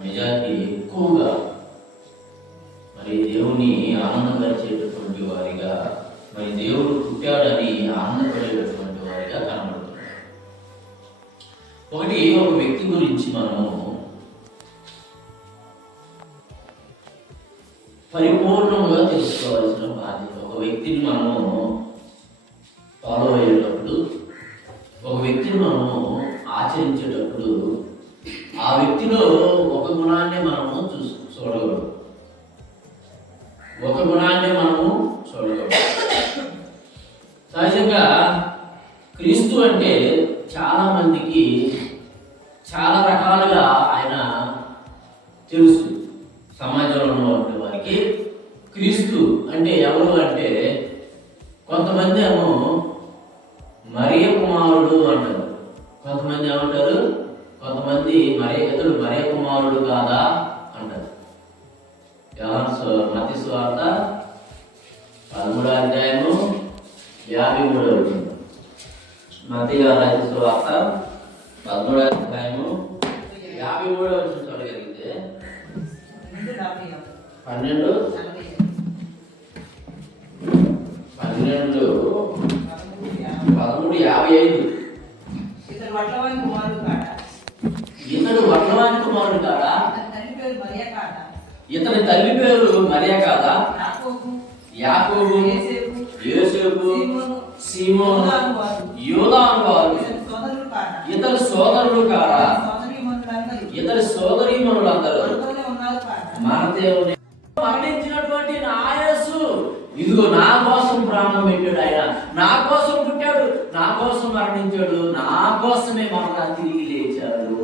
Majority ఎక్కువగా మరి దేవుని ఆనందపరిచేటటువంటి వారిగా మరి దేవుడు పుట్టాడని ఆనందపడేటటువంటి వారిగా కనబడుతున్నారు ఒకటి ఒక వ్యక్తి గురించి మనము పరిపూర్ణంగా తెలుసుకోవాల్సిన బాధ్యత. ఒక వ్యక్తిని మనము ఫాలో అయ్యేటప్పుడు ఒక వ్యక్తిని మనము ఆచరించేటప్పుడు ఆ వ్యక్తిలో ఒక గుణాన్ని మనము చూసు చూడగలం ఒక గుణాన్ని మనము చూడగలం సహజంగా క్రీస్తు అంటే చాలా మందికి చాలా రకాలుగా ఆయన తెలుసు. పదమూడు యాభై ఐదు. ఇతడు వడ్లవాని కుమారుడు కాడ? ఇతడు వర్ణవాని కుమారుడు కాదా? కాడ ఇతని తల్లి పేరు మరియా కాదా? యాకోబు. యోసేపు, సీమోను. యోదాను వారు ఇతని సోదరులు కాదా? ఇతని సోదరీమణులందరూ మనతోనే ఉన్నారు కాడ మన దేవుని మరణించినటువంటి నా యేసు. ఇదిగో నా కోసం ప్రాణం పెట్టాడు ఆయన. నా కోసం పుట్టాడు. నా కోసం మరణించాడు నా కోసమే మరణ తిరిగి లేచాడు.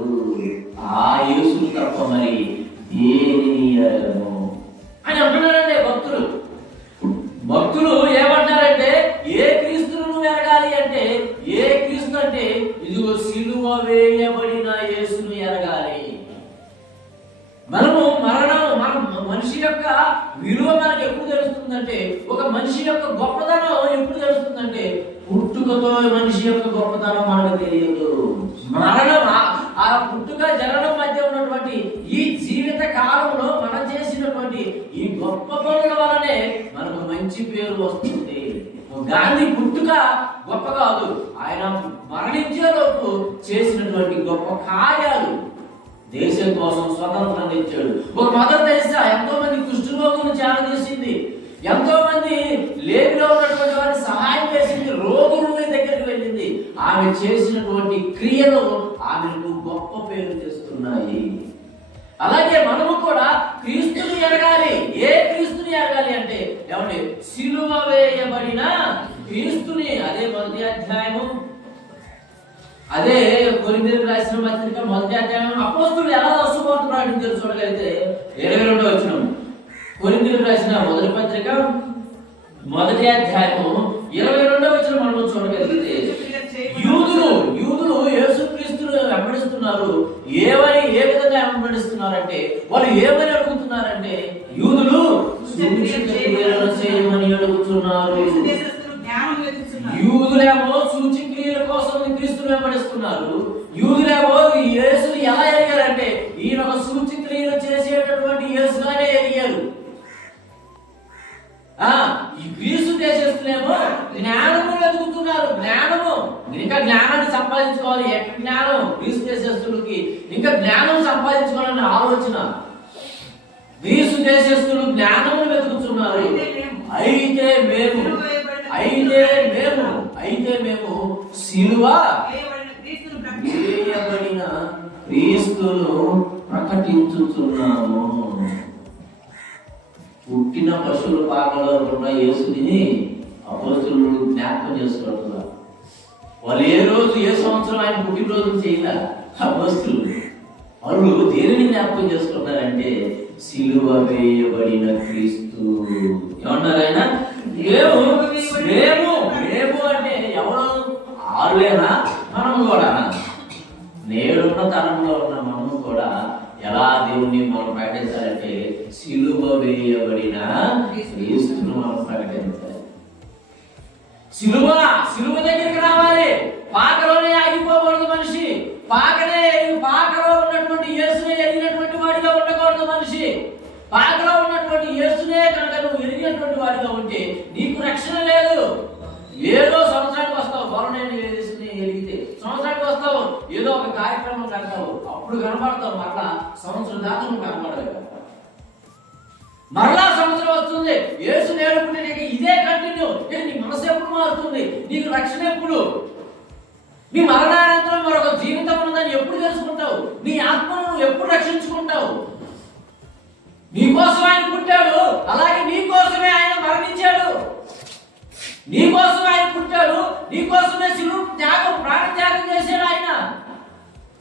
ఆ యేసు తప్ప మరి దేనిని అని అంటున్నారండి భక్తులు. భక్తులు స్వతంత్రం ఒక మదర్ తెరిసా ఎంతో మంది కుష్ఠరోగులను చేరదీసింది ఎంతో మంది లేబిలో ఉన్నటువంటి వారిని సహాయం చేసింది. రోగుల దగ్గరికి వెళ్ళింది. ఆమె చేసినటువంటి క్రియలు ఆమెకు గొప్ప పేరు తెస్తున్నాయి. అలాగే మనము కూడా క్రీస్తుని ఎరగాలి. ఏ క్రీస్తుని ఎరగాలి అంటే ఏమంటే సిలువ వేయబడిన క్రీస్తుని. అదే మొదటి అధ్యాయము. అదే కొరింథీయులకు రాసిన పత్రిక మొదటి అధ్యాయం అపోస్తులు ఎలా సువార్త ప్రకటించారు చూడగలిగితే ఇరవై రెండో వచ్చిన కొరింథీయులకు రాసిన మొదటి పత్రిక మొదటి అధ్యాయము ఇరవై రెండో వచ్చిన మనం చూడగలిగితే యూదులు యూదులు యేసుక్రీస్తును వెంబడిస్తున్నారు. ఏమని ఏ విధంగా వెంబడిస్తున్నారంటే వాళ్ళు ఏమని అడుగుతున్నారంటే యూదులు చేయమని అడుగుతున్నారు. క్రీస్తు దేశస్థులు జ్ఞానం కోసం క్రీస్తుని వెంబడిస్తున్నారు. యూదులేమో ఈ యేసుని ఎలా ఎరిగారంటే ఈయన ఒక సూచిక్రియలు చేసేటటువంటి యేసుగానే ఎరిగారు. ఆ ఈ గ్రీసు దేశస్తులేమో జ్ఞానము వెతుకుతున్నారు. జ్ఞానము ఇంకా జ్ఞానాన్ని సంపాదించుకోవాలి. ఎక్కడ జ్ఞానం? గ్రీసు దేశస్తులకి ఇంకా జ్ఞానం సంపాదించుకోవాలని ఆలోచన. గ్రీసు దేశస్తులు జ్ఞానమును వెతుకుతున్నారు. అయితే మేము అయితే మేము అయితే మేము సిలువ వేయబడిన క్రీస్తును ప్రకటించుతున్నాము పుట్టిన పశువుల పాకలో ఉన్న యేసుని అపోస్తులు జ్ఞాపకం చేసుకుంటున్నారు వాళ్ళు ఏ రోజు ఏ సంవత్సరం ఆయన పుట్టినరోజు చేయలే? అపోస్తులు వాళ్ళు దేనిని జ్ఞాపకం చేసుకుంటారంటే సిలువ వేయబడిన క్రీస్తు ఏమన్నారు ఆయన? మేము మేము ఆరులేనా? మనం కూడా. నేడున్న తరంలో ఉన్న మనము కూడా ఎలా దేవుణ్ణి మనం ప్రకటించాలంటే సిలువ వేయబడిన క్రీస్తును మనం ప్రకటించాలి. సిలువ సిలువ దగ్గరికి రావాలి పాకలోనే ఆగిపోకూడదు మనిషి పాకనే పాకలో ఉన్నటువంటి యేసునే ఎరిగినటువంటి పాకలో ఉన్నటువంటి యేసునే కనుక నువ్వు ఎరిగినటువంటి వాడిగా ఉంటే నీకు రక్షణ లేదు ఏదో సంవత్సరానికి వస్తావు బొరనేని యేసుని ఎరిగితే సంవత్సరానికి వస్తావు ఏదో ఒక కార్యక్రమం కడతావు అప్పుడు కనపడతావు మరలా సంవత్సరం దాకా నువ్వు కనపడలేవు. మరలా సంవత్సరం వస్తుంది. ఏసు నేర్పుకునే నీకు ఇదే కంటిన్యూ. ఇక నీ మనసు ఎప్పుడు మారుతుంది? నీకు రక్షణ ఎప్పుడు? నీ మరణానంతరం మరొక జీవితం ఉన్నదని ఎప్పుడు తెలుసుకుంటావు? నీ ఆత్మను నువ్వు ఎప్పుడు రక్షించుకుంటావు? నీ కోసం ఆయన పుట్టాడు. అలాగే నీ కోసమే ఆయన మరణించాడు. నీ కోసం ఆయన పుట్టాడు. నీ కోసమే శిలువు త్యాగం ప్రాణ త్యాగం చేశాడు ఆయన.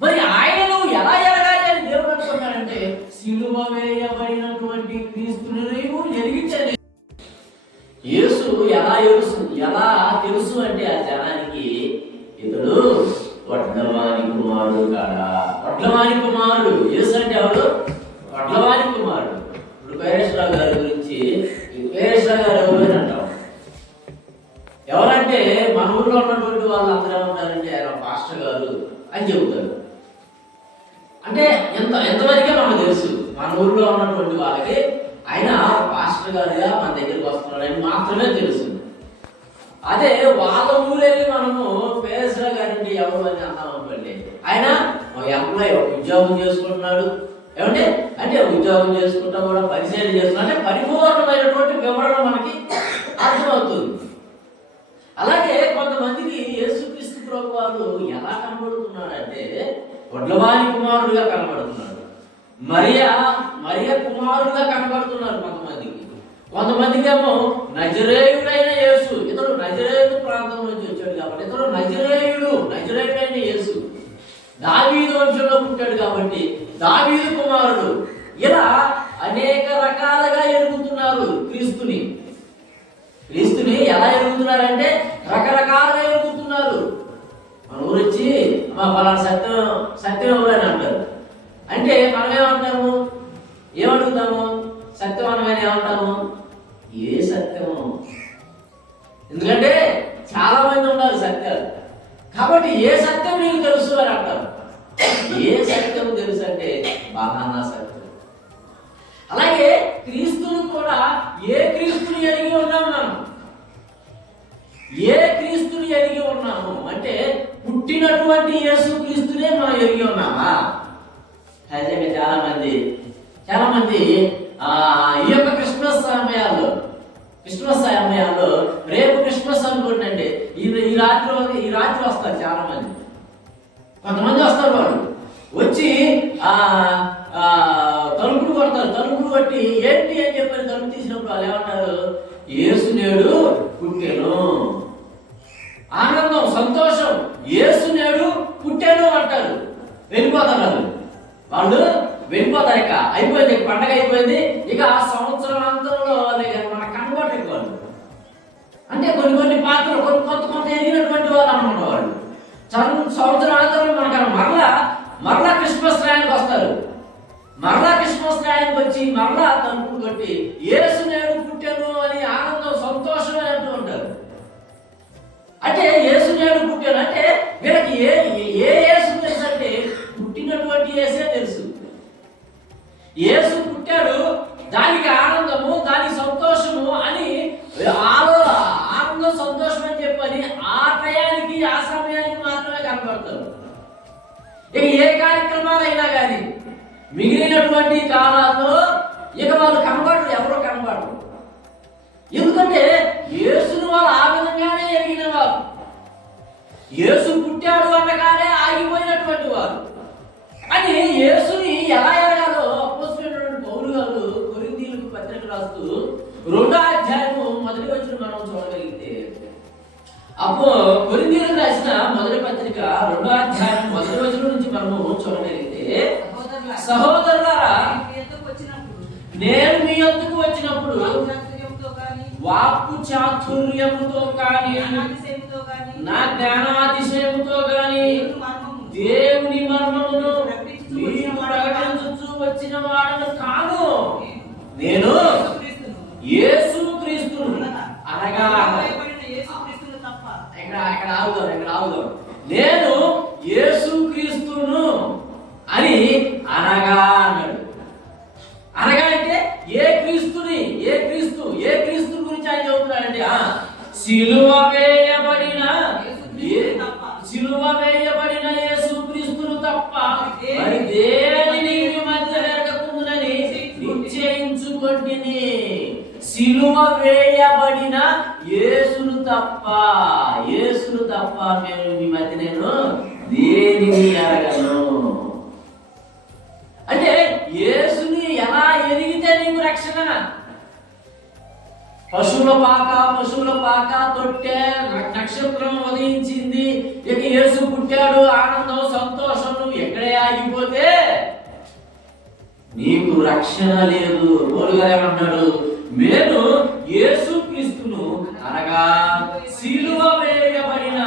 మరి ఆయన ఎలా ఎరగాలి అని దేవుడు అనుకున్నాడంటే శిలువ వేయబడినటువంటి క్రీస్తుని నువ్వు ఎరిగించాలి యేసు ఎలా తెలుసు ఎలా తెలుసు అంటే ఆ జనానికి ఇతడు వడ్లవాని కుమారుడు కాడా? వడ్లవాని కుమారుడు. యేసు అంటే ఎవరు వడ్లవాని కుమారుడు. ఇప్పుడు పేరేశ్వరరావు గారి గురించి పేరేశ్వరరావు గారు ఎవరు అని అంటాం ఎవరంటే మన ఊర్లో ఉన్నటువంటి వాళ్ళు అందరూ ఉంటారంటే ఆయన పాస్టర్ గారు అని చెబుతారు. అంటే ఎంత ఎంతవరకే మనకు తెలుసు? మన ఊర్లో ఉన్నటువంటి వాళ్ళకి ఆయన పాస్టర్ గారుగా మన దగ్గరికి వస్తున్నాడని మాత్రమే తెలుసు. అదే వాళ్ళ ఊరెళ్ళి మనము పేసరా గారి ఎవరు అని అన్నాం అనుకోండి. ఆయన ఎంప్లాయ్ ఉద్యోగం చేసుకుంటున్నాడు. ఏమంటే అంటే ఉద్యోగం చేసుకుంటా కూడా పరిచయం చేస్తున్నా అంటే పరిపూర్ణమైనటువంటి వివరణ మనకి అర్థమవుతుంది. అలాగే కొంతమందికి యేసుక్రీస్తు ప్రభు వారు ఎలా కనబడుతున్నాడంటే వడ్లవాని కుమారుడుగా కనబడుతున్నాడు. మరియా మరియ కుమారుడుగా కనబడుతున్నారు కొంతమందికి. కొంతమందికి ఏమో నజరేయుడైన యేసు ఇతడు నజరేయుడు ప్రాంతం నుంచి వచ్చాడు కాబట్టి ఇతడు నజరేయుడు నజరేయుడైన యేసు. దావీదు వంశంలో పుట్టాడు కాబట్టి దావీదు కుమారుడు. ఇలా అనేక రకాలుగా ఎరుగుతున్నారు క్రీస్తుని. క్రీస్తుని ఎలా ఎరుగుతున్నారంటే రకరకాలుగా ఎరుగుతున్నారు మన ఊరు వచ్చి మా ఫలానా సత్యం సత్యం అని అంటారు. అంటే మనం ఏమంటాము? ఏమడుగుతాము? సత్యం అనగానే ఏమంటాము? ఏ సత్యము? ఎందుకంటే చాలా మంది ఉన్నారు సత్యాలు. కాబట్టి ఏ సత్యం నీకు తెలుసు అని అంటారు. ఏ సత్యం తెలుసు అంటే బాగా సత్యం. అలాగే క్రీస్తును కూడా ఏ క్రీస్తుని ఎరిగి ఉన్నాము మనం? ఏ క్రీస్తుని ఎరిగి ఉన్నాము? అంటే పుట్టినటువంటి యేసు క్రీస్తునే మనం ఎరిగి ఉన్నామా అయితే చాలా మంది చాలా మంది ఆ ఈ యొక్క క్రిస్మస్ సమయాల్లో క్రిస్మస్ సమయాల్లో రేపు క్రిస్మస్ అనుకోండి ఈ ఈ రాత్రి ఈ రాత్రి వస్తారు చాలా మంది కొంతమంది వస్తారు వాళ్ళు. వచ్చి ఆ ఆ, తలుపులు కొడతారు. తలుపులు కొట్టి ఏంటి అని చెప్పి తలుపు తీసినప్పుడు వాళ్ళు ఏమంటారు? యేసు నేడు పుట్టెను. ఆనందం సంతోషం యేసు నేడు పుట్టాను అంటారు వెళ్ళిపోతారు వాళ్ళు వాళ్ళు వెళ్ళిపోతారు ఇక. అయిపోయింది పండగ అయిపోయింది. ఇక ఆ సంవత్సరం అంతరంలో మన కనబడలేదు వాళ్ళు. అంటే కొన్ని కొన్ని పాత్రలు కొన్ని కొంత కొంత ఎదిగినటువంటి వాళ్ళు అన్నమాట వాళ్ళు. చదువు సంవత్సరం అనంతరం మనకు మరలా మరలా క్రిస్మస్ రాయానికి వస్తారు. మరలా క్రిస్మస్ రాయానికి వచ్చి మరలా తలుపులు కొట్టి ఏసు నేను పుట్టాను అని ఆనందం సంతోషం అని అంటూ ఉంటారు. అంటే ఏసు యేసు పుట్టాడు. దానికి ఆనందము దానికి సంతోషము అని ఆలో ఆనందం సంతోషం అని చెప్పని ఆ టయానికి ఆ సమయానికి మాత్రమే కనపడతారు ఇక ఏ కార్యక్రమాలైనా కానీ మిగిలినటువంటి కాలాల్లో ఇక వాళ్ళు కనబడరు ఎవరు కనబడరు. ఎందుకంటే యేసును వాళ్ళు ఆ విధంగానే ఎరిగిన వారు. యేసు పుట్టాడు అనగానే ఆగిపోయినటువంటి వారు. అని యేసుని ఎలా ఎరగాలో అపోస్తులైనటువంటి పౌలు గారు కొరింథీయులకు పత్రిక రాస్తూ రెండో అధ్యాయము మొదటి వచ్చిన మనం చూడగలిగితే అపో కొరింథీయులకు రాసిన మొదటి పత్రిక రెండో అధ్యాయం మొదటి వచ్చిన నుంచి మనము చూడగలిగితే సహోదరులారా, నేను మీ యొద్దకు వచ్చినప్పుడు వాక్కు చాతుర్యముతో కానీ నా జ్ఞానాతిశయముతో కానీ దేవుని మర్మము, దేవుని మర్మమును మీకు ప్రకటించుచు వచ్చిన వాడను కాను. నేను యేసుక్రీస్తును, యేసు క్రీస్తును అనగా ఇక్కడ ఇక్కడ ఆగుదాం ఇక్కడ ఆగుదాం. నేను వేయబడిన యేసును తప్ప యేసును తప్ప మేము మీ మధ్య నేను దేనిని అడగను? అంటే యేసుని ఎలా ఎరిగితే నీకు రక్షణ? పశువుల పాక పశువుల పాక తొట్టే నక్షత్రం ఉదయించింది. ఇక యేసు పుట్టాడు ఆనందం సంతోషం నువ్వు ఎక్కడే ఆగిపోతే నీకు రక్షణ లేదు. పోలుగా ఏమంటాడు నేను యేసు క్రీస్తును అనగా సిలువ వేయబడిన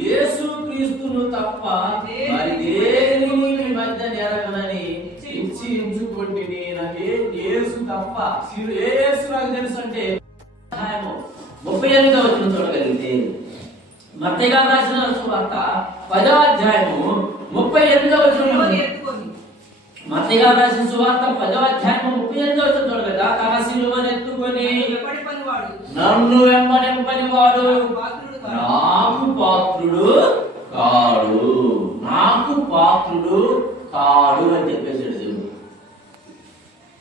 యేసు క్రీస్తును తప్ప మరి దేని మధ్య నెరగనని నిశ్చయించుకుంటే నాకు యేసు తప్ప. శిలు యేసు నాకు తెలుసు అంటే సహాయము. ముప్పై ఎనిమిదో వచ్చిన చూడగలిగితే మత్తగా రాసిన సువార్త పదవ అధ్యాయము ముప్పై ఎనిమిదో సిలువను వచ్చిన మత్తగా రాసిన సువార్త పదవ అధ్యాయము ముప్పై ఎనిమిదో వచ్చిన చూడగలదా తన సిలువను ఎత్తుకొని నన్ను వెంబడింపని వాడు కాదు. నాకు పాత్రుడు కాడు. నాకు పాత్రుడు కాడు అని చెప్పేసాడు దేవుడు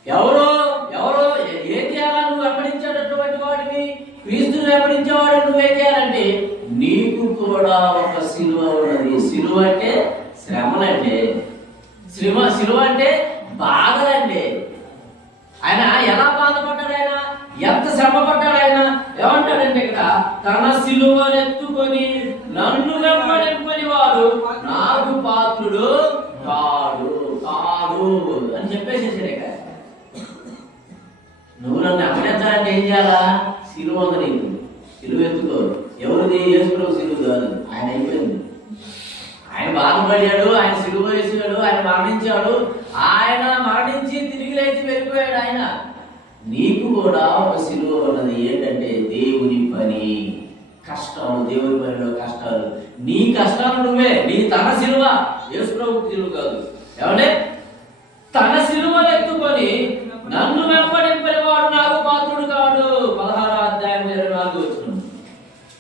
ఎవరు ఎవరు ఏ- చేయాలా నువ్వు వెంబడించేటటువంటి వాడివి? క్రీస్తుని వెంబడించేవాడు నువ్వే చేయాలంటే నీకు కూడా ఒక సిలువ ఉన్నది. సిలువ అంటే శ్రమలంటే శ్రమ సిలువ అంటే బాధలండి ఆయన ఎలా బాధపడ్డాడు ఆయన? ఎంత శ్రమ పడ్డాడు ఆయన? ఏమంటాడంటే ఇక్కడ? తన సిలువనెత్తుకొని నన్ను వెంబడింపని వాడు నాకు పాత్రుడు కాడు కాడు అని చెప్పేసేసాడు ఇక నువ్వు నన్ను వెంబడించాలంటే ఏం చేయాలా? సిలువ నీకు. సిలువ ఎత్తుకో ఎవరిది? యేసుప్రభు సిలువ కాదు. ఆయన అయిపోయింది. ఆయన బాధపడ్డాడు ఆయన సిలువ వేసాడు ఆయన మరణించాడు. ఆయన మరణించి తిరిగి లేచి వెళ్ళిపోయాడు ఆయన. నీకు కూడా ఒక సిలువ ఉన్నది ఏంటంటే దేవుని పని. కష్టాలు దేవుని పనిలో కష్టాలు. నీ కష్టాలు నువ్వే నీ తన సిలువ. యేసుప్రభు సిలువ కాదు. ఏమంటే తన సిలువను ఎత్తుకొని నన్ను వెంబడింపని వాడు నాకు పాత్రుడు కాడు. పదహారు అధ్యాయం ఇరవై నాలుగు వచ్చిన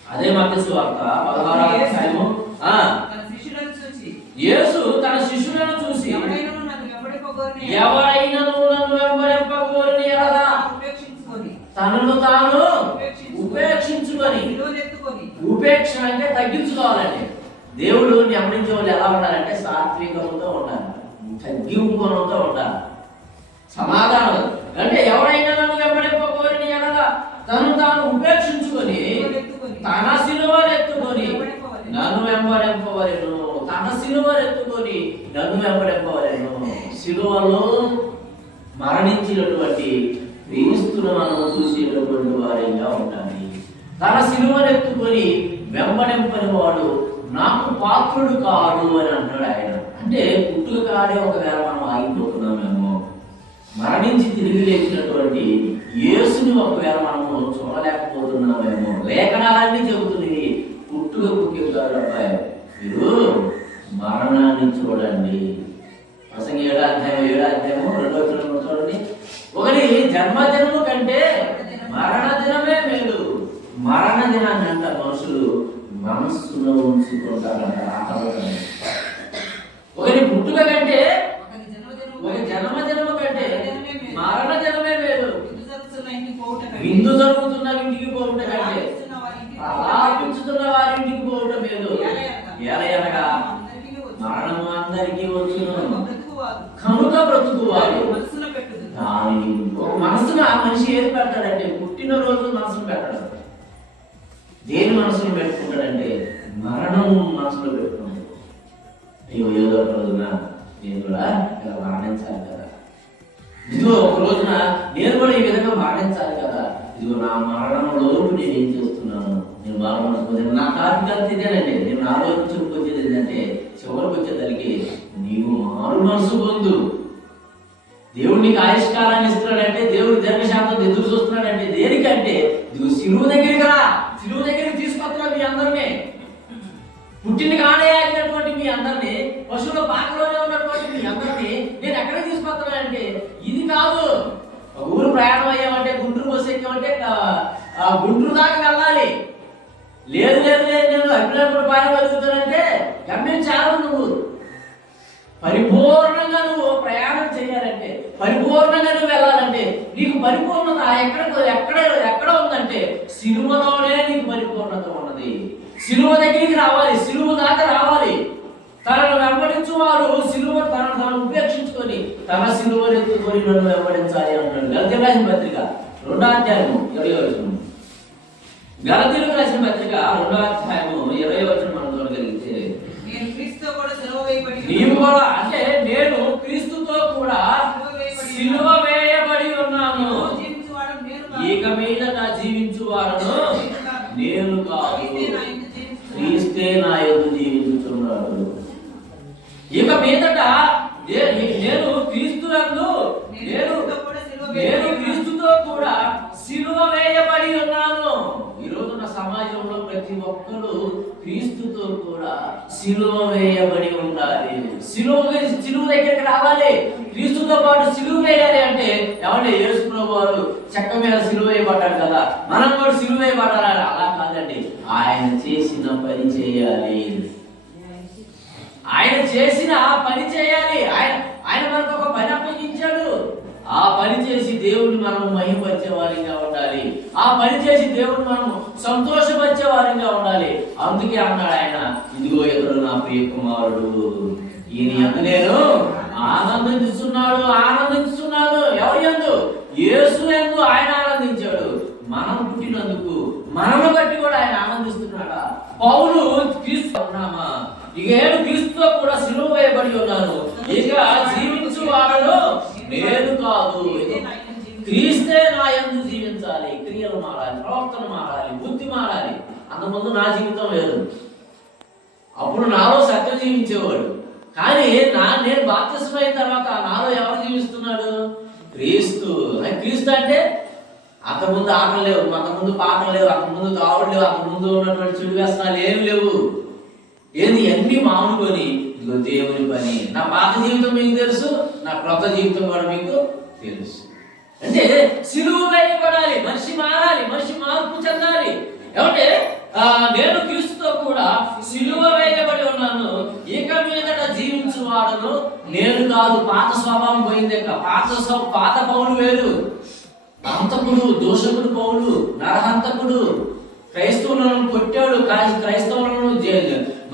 అదే మధ్య సువార్త పదహారు అధ్యాయము ఆ తన శిష్యులను చూసి యేసు తన శిష్యులను చూసి ఎవడైనా నన్ను వెంబడింపగోరిన ఎవరైనా నన్ను వెంబడింపగోరిని ఎలాగా ఉపేక్షించుకొని తనను తాను ఉపేక్షించుకొని సిలువను ఎత్తుకొని ఉపేక్ష అంటే తగ్గించుకోవాలండి దేవుడు నెమ్మడించే వాళ్ళు ఎలా ఉండాలంటే సాత్వికంతో ఉండాలి తగ్గింపు గుణంతో ఉండాలి. సమాధానం. అంటే ఎవరైనా నన్ను వెంబడింపబోరిని అనగా తను తాను ఉపేక్షించుకొని తన సిలువనెత్తుకొని నన్ను వెంబడింపవలను తన సిలువనెత్తుకొని నన్ను వెంబడింపవలను. సిలువలో మరణించినటువంటి క్రీస్తును మనం చూసేటటువంటి వారిగా ఉండాలి. తన సిలువనెత్తుకొని వెంబడింపని వాడు నాకు పాత్రుడు కాదు అని అంటాడు ఆయన. అంటే పుట్టుక కాడే ఒకవేళ మనం ఆగిపోతున్నామేమో. మరణించి తిరిగి లేచినటువంటి యేసుని ఒకవేళ మనము చూడలేకపోతున్నామేమో. లేఖనాలన్నీ చెబుతున్నాయి పుట్టుక ముఖ్యం కాదు అబ్బాయి. మీరు మరణాన్ని చూడండి. ప్రసంగ ఏడో అధ్యాయం ఏడో అధ్యాయము రెండో చిన్న చూడండి. ఒకటి జన్మదినము కంటే మరణ దినమే మేలు. మరణ దినాన్ని అంట మనుషులు మనస్సులో ఉంచుకుంటారంట. ఆకలి ఒకటి పుట్టుక కంటే ఒక జన్మదినము కంటే దినమే మేలు. మరణ దినమే మేలు విందు జరుగుతున్న ఇంటికి పోవుట కంటే, ఎక్కడ ఎక్కడ ఎక్కడ ఉందంటే సిలువలోనే నీకు పరిపూర్ణత ఉన్నది. సినిమా దగ్గరికి రావాలి సినిమా దాకా రావాలి. తనను వెంబడించు వారు సిలువ తన తాను ఉపేక్షించుకొని తన సిలువను ఎత్తుకొని నన్ను వెంబడించాలి అంటాడు గలతీయులకు రాసిన పత్రిక రెండో అధ్యాయము ఇరవై గలతీలు రాసిన పత్రిక రెండో అధ్యాయము వేయబడి ఉండాలి. సిలువ సిలువ దగ్గరికి రావాలి. క్రీస్తుతో పాటు సిలువ వేయాలి అంటే యేసు ప్రభు వారు చెక్క మీద సిలువ వేయబడ్డాడు కదా. మనం కూడా సిలువ వేయబడాలి అలా కాదండి. ఆయన చేసిన పని చేయాలి. ఆయన చేసిన పని చేయాలి. ఆయన ఆయన మనకు ఒక పని అప్పగించాడు ఆ పని చేసి దేవుడిని మనం మహిమపరిచే వారిగా ఉండాలి. ఆ పని చేసి దేవుడిని మనం సంతోషపరిచే వారిగా ఉండాలి. అందుకే అన్నాడు ఆయన ఇదిగో ఇతడు నా ప్రియ కుమారుడు? ఈయన ఎంత నేను ఆనందిస్తున్నాడు ఆనందిస్తున్నాడు ఎవరి ఎందు? యేసు ఎందు ఆయన ఆనందించాడు. మనం పుట్టినందుకు మనను బట్టి కూడా ఆయన ఆనందిస్తున్నాడా? పౌలు క్రీస్తు ఉన్నామా? ఇక ఏడు క్రీస్తుతో కూడా సిలువ వేయబడి ఉన్నాను. ఇక జీవించు వాడను. నేను కాదు. క్రీస్తే నా యందు జీవించాలి. క్రియలు మారాలి ప్రవర్తన మారాలి బుద్ధి మారాలి. అంతకుముందు నా జీవితం లేదు. అప్పుడు నాలో సత్యం జీవించేవాడు. కానీ నా నేను బాప్తిస్మ అయిన తర్వాత నాలో ఎవరు జీవిస్తున్నాడు? క్రీస్తు. క్రీస్తు అంటే? అంతకుముందు ఆటలు లేవు. అంతకుముందు పాటలు లేవు. అంతకుముందు తావుడు లేవు. అంతకుముందు ఉన్నటువంటి చెడు వ్యసనాలు ఏం లేవు. ఏంది? అన్ని మానుకొని ఇదిగో దేవుని పని. నా పాత జీవితం మీకు తెలుసు నా క్రొత్త జీవితం కూడా మీకు తెలుసు. అంటే సిలువు వేయబడాలి మనిషి మారాలి మనిషి మార్పు చెందాలి. ఏమంటే నేను క్రీస్తుతో కూడా సిలువ వేయబడి ఉన్నాను. ఇక మీదట జీవించు వాడను నేను కాదు పాత స్వభావం పోయింది ఇక. పాత స్వ- పాత పౌలు వేరు. హంతకుడు దోషకుడు పౌలు నరహంతకుడు. క్రైస్తవులను కొట్టాడు కానీ క్రైస్తవులను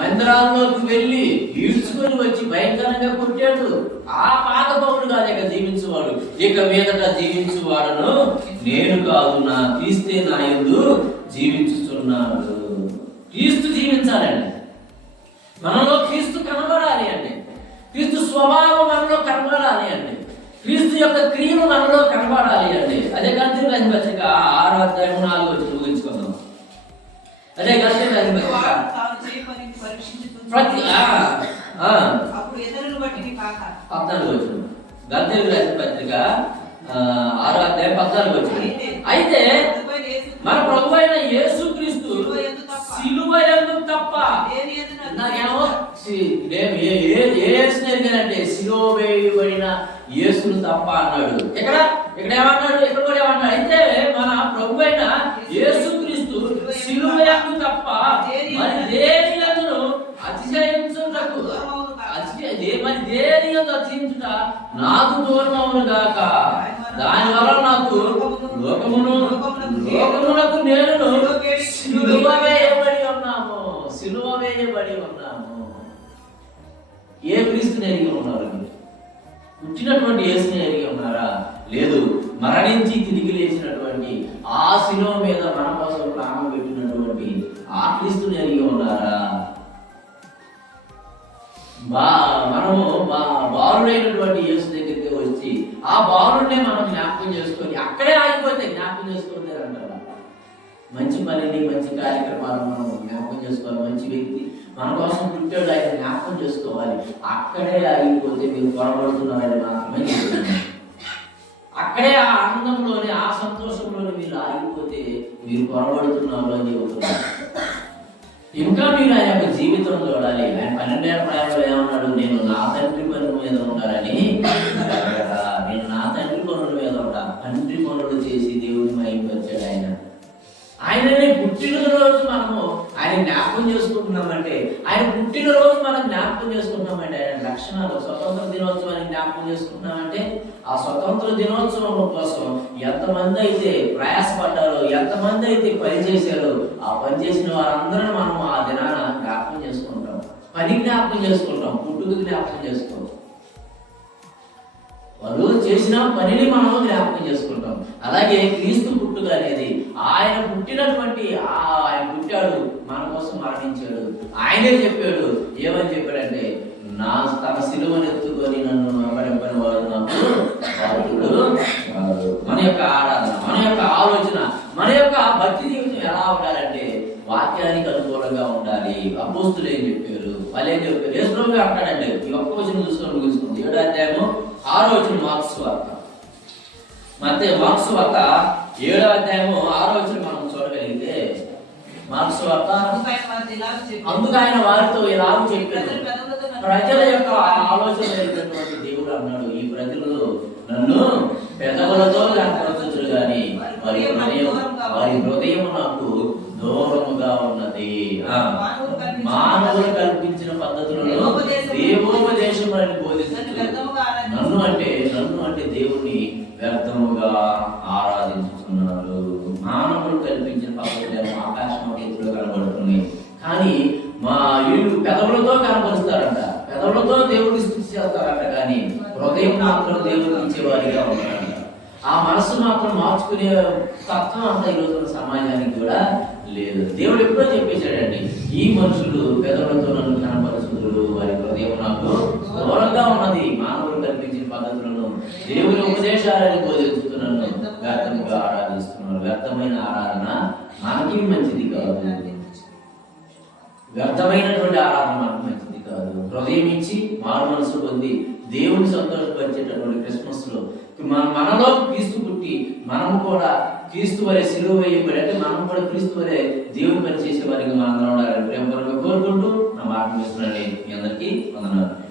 మందిరాల్లోకి వెళ్ళి ఈడ్చుకొని వచ్చి భయంకరంగా కొట్టాడు. ఆ పాత పౌరుడు కాదు ఇక జీవించువాడు. ఇక మీదట జీవించువాడను నేను కాదు నా క్రీస్తే నా ఎందు జీవించుచున్నాడు. క్రీస్తు జీవించాలండి. మనలో క్రీస్తు కనబడాలి అండి. క్రీస్తు స్వభావం మనలో కనబడాలి అండి. క్రీస్తు యొక్క క్రియలు మనలో కనబడాలి అండి. అదే గంతి రాజు పత్రిక ఆరో అధ్యాయం నాలుగు వచ్చి ముగించుకుందాం అదే గంతి రాజు పత్రిక వాడు తాను చేయ పనిని పరీక్షించుచు ప్రతి అప్పుడు బట్టి పద్నాలుగు వచ్చిన పత్రిక ఆరో అధ్యాయం పద్నాలుగు వచ్చిన అయితే మన ప్రభు అయిన యేసు క్రీస్తు సిలువ తప్ప. నాకేమో సి- నేను ఏ- ఏ- ఏ యేసుని ఎరిగానంటే సిలువ వేయబడిన యేసును తప్ప అన్నాడు. ఇక్కడ ఇక్కడ ఏమన్నాడు? ఇక్కడ కూడా ఏమన్నాడు? అయితే మన ప్రభు అయిన యేసు క్రీస్తు సిలువ తప్ప మరి దేని అతిశయించుటకు అతిశయ- దే- మరి దేని యందు అతిశయించుట నాకు దూరమవును గాక దాని వల్ల నాకు లోకమును లోకమునకు నేను సిలువ వేయబడి ఉన్నాము సిలువ వేయబడి ఉన్నాము ఏ క్రీస్తుని ఎరిగి ఉన్నారు? పుట్టినటువంటి యేసుని ఎరిగి ఉన్నారా? లేదు మరణించి తిరిగి లేచినటువంటి ఆ శిలువ మీద మనం మనము బా బాలుడైనటువంటి యేసు దగ్గరికి వచ్చి ఆ బాలుడినే మనం జ్ఞాపకం చేసుకొని అక్కడే ఆగిపోతే జ్ఞాపకం చేసుకుంటే అంటారా? మంచి పనిని మంచి కార్యక్రమాలు మనం జ్ఞాపకం చేసుకోవాలి. మంచి వ్యక్తి మన కోసం పుట్టాడు ఆయన జ్ఞాపకం చేసుకోవాలి. అక్కడే ఆగిపోతే మీరు పొరపడుతున్నారని మాత్రమే అక్కడే ఆ ఆనందంలోనే ఆ సంతోషంలోనే మీరు ఆగిపోతే మీరు పొరపడుతున్నారు అని చెబుతున్నారు ఇంకా మీరు ఆయన యొక్క జీవితం చూడాలి. ఆయన పన్నెండేళ్ళ ప్రాయంలో ఏమన్నాడు? నేను నా తండ్రి పనుల మీద ఉంటారని నేను నా తండ్రి పనుల మీద ఉంటా. తండ్రి పనులు చేసి దేవుడిని మహింపరిచాడు ఆయన. ఆయననే పుట్టినరోజు మనము ఆయన జ్ఞాపకం చేసుకుంటున్నామంటే ఆయన పుట్టినరోజు మనం జ్ఞాపకం చేసుకుంటున్నామంటే ఆయన లక్షణాలు స్వతంత్ర దినోత్సవాన్ని జ్ఞాపకం చేసుకుంటున్నామంటే ఆ స్వతంత్ర దినోత్సవం కోసం ఎంతమంది అయితే ప్రయాసపడ్డారో ఎంతమంది అయితే పని చేశారో ఆ పని చేసిన వారందరూ మనం ఆ దినాన జ్ఞాపకం చేసుకుంటాం. పని జ్ఞాపకం చేసుకుంటాం పుట్టుకు జ్ఞాపకం చేసుకుంటాం. వాళ్ళు చేసిన పనిని మనం జ్ఞాపకం చేసుకుంటాం. అలాగే క్రీస్తు పుట్టుక అనేది ఆయన పుట్టినటువంటి ఆ- ఆయన పుట్టాడు మన కోసం మరణించాడు ఆయనే చెప్పాడు. ఏమని చెప్పాడంటే నా తన సిలువను ఎత్తుకొని నన్ను వెంబడింపని వాడు నాకు మన యొక్క ఆరాధన మన యొక్క ఆలోచన మన యొక్క భక్తి జీవితం ఎలా ఉండాలంటే వాక్యానికి అనుకూలంగా ఉండాలి. అపోస్తులు ఏం చెప్పారు? వాళ్ళు ఏం చెప్పారు? యేసుప్రభు అంటాడండి ఈ ఒక్క వచ్చిన చూసుకొని ముగించుకుంది ఏడాధ్యాయము ఆ రోజు మార్క్స్ వార్త. మధ్య మార్క్స్ వార్త ఏడో అధ్యాయము ఆ రోజు మనం చూడగలిగితే మార్క్స్ వార్త అందుకు ఆయన వారితో ఇలా చెప్పారు ప్రజల యొక్క ఆలోచన కలిగినటువంటి దేవుడు అన్నాడు. ఈ ప్రజలు నన్ను పెదవులతో కనపరచు గాని వారి హృదయం వారి హృదయం నాకు దూరముగా ఉన్నది. మానవులు కల్పించిన పద్ధతులలో దేవోపదేశం అని నన్ను బోధిస్తున్నారు వ్యర్థముగా ఆరాధించు. నన్ను అంటే నన్ను అంటే దేవుణ్ణి వ్యర్థముగా ఆరాధించుతున్నారు మానవులు కనిపించిన పద్ధతులు ఆకాశం ఎత్తులో కనబడుతున్నాయి కానీ మా వీళ్ళు పెదవులతో కనపరుస్తారంట పెదవులతో దేవుడిని స్థుతి చేస్తారంట కానీ హృదయం మాత్రం దేవుడికి ఇచ్చేవారిగా ఉంటారంట ఆ మనసు మాత్రం మార్చుకునే తత్వం అంత ఈరోజు సమాజానికి కూడా లేదు. దేవుడు ఎప్పుడో చెప్పేశాడండి ఈ మనుషులు పెదవులతో నన్ను కనపరుచుదురు వారి హృదయం నాకు దూరంగా ఉన్నది. మానవులు కనిపించిన పద్ధతులను దేవుని ఉపదేశాలను బోధిస్తున్నాను. వ్యర్థముగా ఆరాధిస్తున్నారు వ్యర్థమైన ఆరాధన మనకి మంచిది కాదు. వ్యర్థమైనటువంటి ఆరాధన మనకు మంచిది కాదు. హృదయం ఇచ్చి మారు మనసు పొంది దేవుని సంతోషపరిచేటటువంటి క్రిస్మస్లో మన మనలో క్రీస్తు పుట్టి మనము కూడా క్రీస్తు వరే సిలువ వేయబడి అంటే మనం కూడా క్రీస్తు వరే దేవుని పని చేసే వారికి మనం ఉండాలని ప్రేమ కోరుకుంటూ నా మాట మీ అందరికీ వందనాలు.